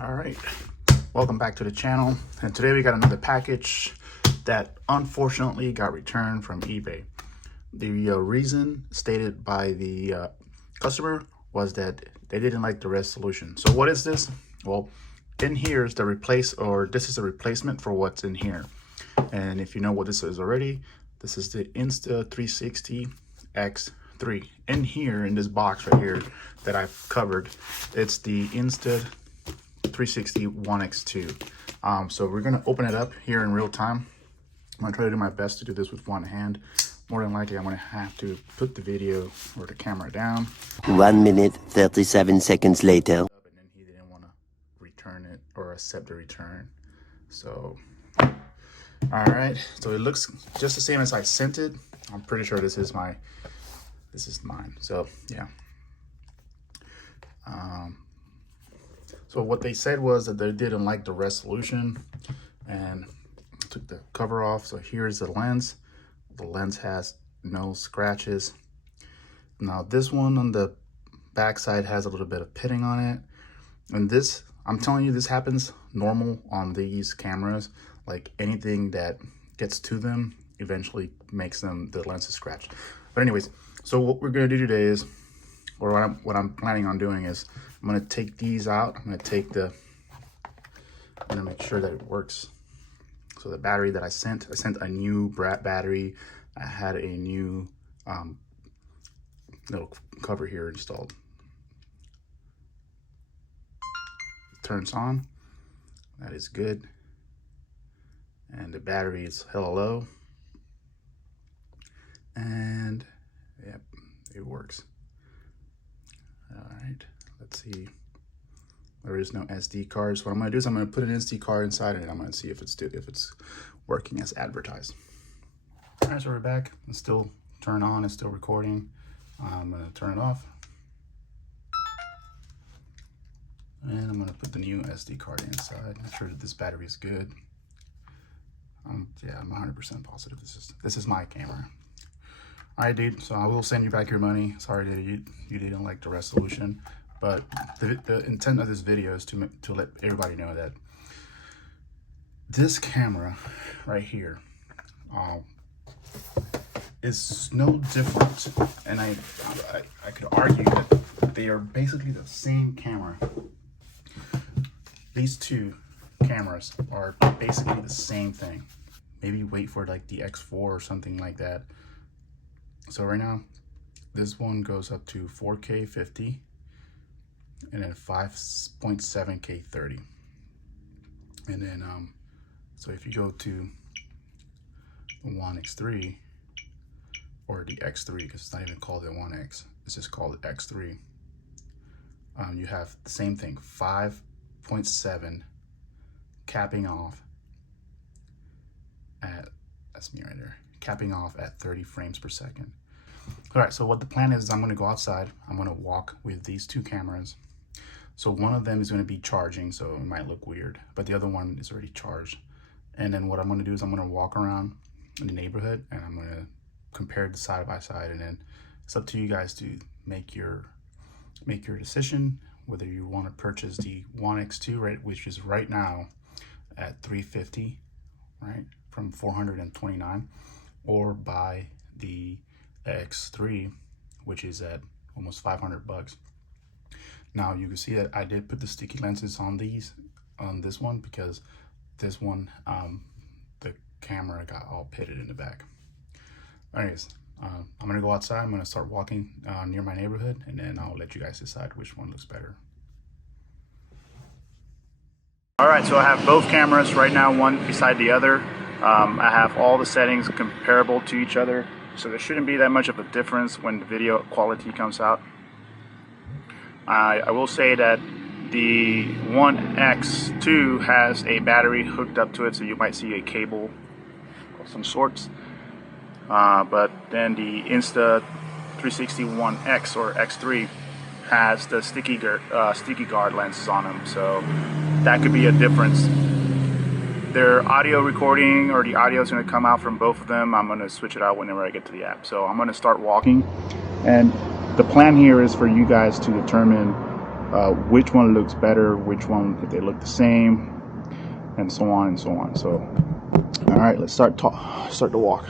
All right, welcome back to the channel, and today we got another package that unfortunately got returned from eBay. The reason stated by the customer was that they didn't like the resolution. So what is this? Well, in here is this is a replacement for what's in here. And if you know what this is already, this is the Insta360 X3. In here, in this box right here that I've covered, it's the Insta360 1X2. So we're gonna open it up here in real time. I'm gonna try to do my best to do this with one hand. More than likely, I'm gonna have to put the video or the camera down. 1 minute, 37 seconds later. And then he didn't want to return it or accept the return. So, all right. So it looks just the same as I sent it. I'm pretty sure this is mine. So yeah. So what they said was that they didn't like the resolution, and took the cover off. So here's the lens. The lens has no scratches. Now this one on the back side has a little bit of pitting on it. And this, I'm telling you, this happens normal on these cameras. Like anything that gets to them eventually makes them, the lenses scratch. But anyways, so what we're gonna do today is, or what I'm planning on doing is, I'm gonna take these out. I'm gonna make sure that it works. So the battery that I sent a new battery. I had a new little cover here installed. It turns on. That is good. And the battery is hella low. And yep, it works. All right, let's see. There is no SD card. So what I'm gonna do is I'm gonna put an SD card inside it, and I'm gonna see if it's working as advertised. All right, so we're back. It's still turned on. It's still recording. I'm gonna turn it off. And I'm gonna put the new SD card inside. Make sure that this battery is good. Yeah, I'm 100% positive this is my camera. All right, dude. So I will send you back your money. Sorry that you didn't like the resolution. But the intent of this video is to let everybody know that this camera right here is no different. And I could argue that they are basically the same camera. These two cameras are basically the same thing. Maybe wait for like the X4 or something like that. So right now, this one goes up to 4K 50. And then 5.7K 30. And then so if you go to the 1X3 or the X3, because it's not even called the 1X, it's just called the X3, you have the same thing, 5.7 capping off at, that's me right there, capping off at 30 frames per second. All right, so what the plan is I'm gonna go outside. I'm gonna walk with these two cameras. So one of them is going to be charging, so it might look weird, but the other one is already charged. And then what I'm going to do is I'm going to walk around in the neighborhood, and I'm going to compare the side by side, and then it's up to you guys to make your decision whether you want to purchase the 1X2, right, which is right now at $350, right, from $429, or buy the X3, which is at almost $500. Now you can see that I did put the sticky lenses on this one, because this one, the camera got all pitted in the back. Anyways, I'm gonna go outside. I'm gonna start walking near my neighborhood, and then I'll let you guys decide which one looks better. All right, so I have both cameras right now, one beside the other. I have all the settings comparable to each other, so there shouldn't be that much of a difference when the video quality comes out. I will say that the 1X2 has a battery hooked up to it, so you might see a cable of some sorts. But then the Insta360 1X or X3 has the sticky guard lenses on them, so that could be a difference. Their audio recording, or the audio is going to come out from both of them. I'm going to switch it out whenever I get to the app. So I'm going to start walking, and the plan here is for you guys to determine which one looks better, which one, if they look the same, and so on and so on. So, all right, let's start the walk.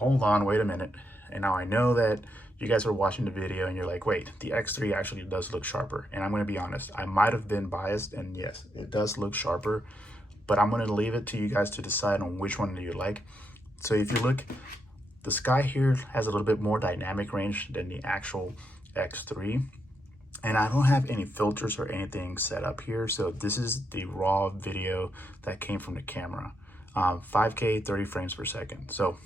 Hold on, wait a minute. And now I know that you guys are watching the video and you're like, wait, the X3 actually does look sharper. And I'm going to be honest, I might have been biased, and yes, it does look sharper, but I'm going to leave it to you guys to decide on which one do you like. So if you look, the Sky here has a little bit more dynamic range than the actual X3. And I don't have any filters or anything set up here. So this is the raw video that came from the camera. 5K, 30 frames per second. So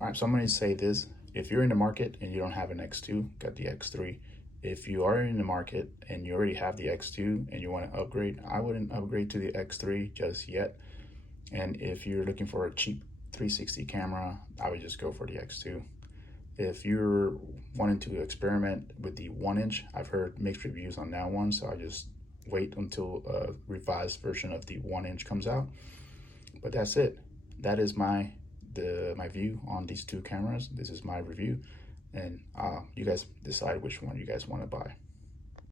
all right, so I'm going to say this. If you're in the market and you don't have an X2, got the X3. If you are in the market and you already have the X2 and you want to upgrade, I wouldn't upgrade to the X3 just yet. And if you're looking for a cheap 360 camera, I would just go for the X2. If you're wanting to experiment with the 1-inch, I've heard mixed reviews on that one, so I just wait until a revised version of the 1-inch comes out. But that's it. That is my view on these two cameras. This is my review, and you guys decide which one you guys want to buy.